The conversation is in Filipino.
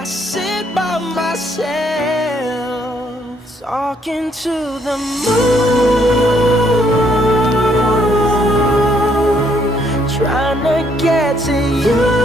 I sit by myself, talking to the moon, trying to get to you.